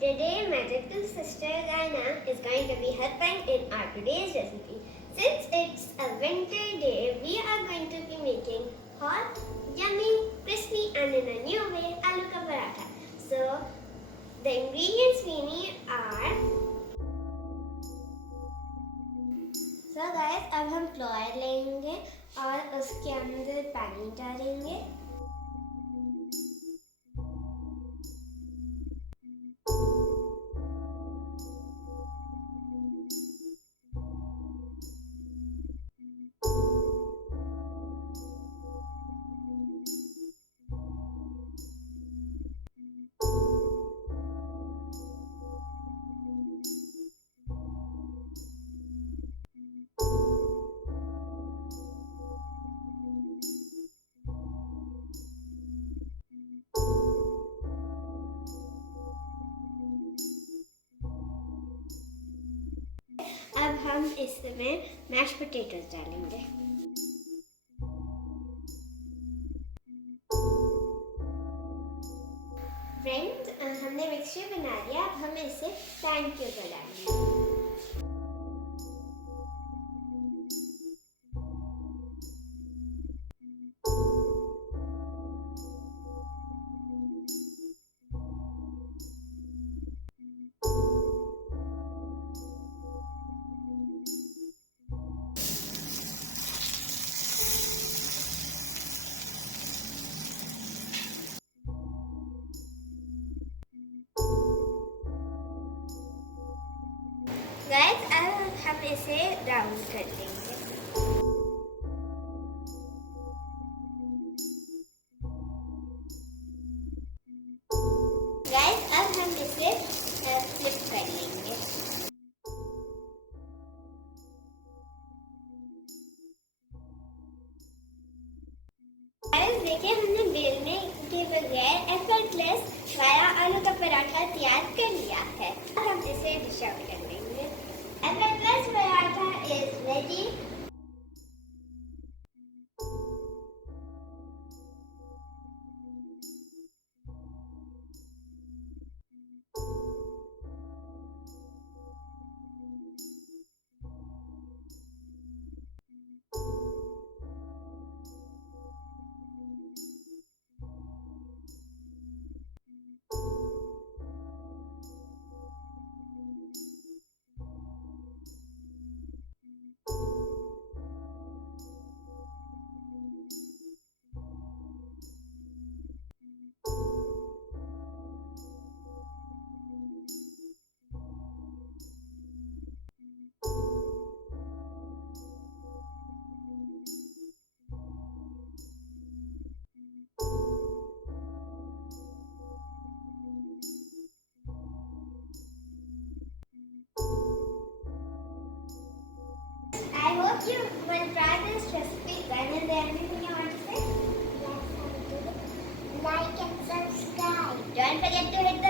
Today, my little sister Diana is going to be helping in our today's recipe. Since it's a winter day, we are going to be making hot, yummy, crispy and in a new way, aloo ka paratha. So, the ingredients we need are... So guys, अब हम floor लेंगे और उसके अंदर पानी डालेंगे. अब हम इसमें मैश पोटैटोज डालेंगे. फ्रेंड्स, हमने मिक्सचर बना लिया. अब हम इसे पैन के ऊपर डालेंगे. गाइस, अब हम इसे राउंड कर देंगे. गाइस, अब हम इसे फ्लिप कर लेंगे. गाइस, देखिए हमने बेलने के बगैर एफर्टलेस वाया आलू का पराठा तैयार कर लिया है. अब हम इसे डिश आउट कर लेंगे. Effortless paratha is ready. I hope you will try this recipe. When is there anything you want to say? Yes, I do. Like and subscribe. Don't forget to hit the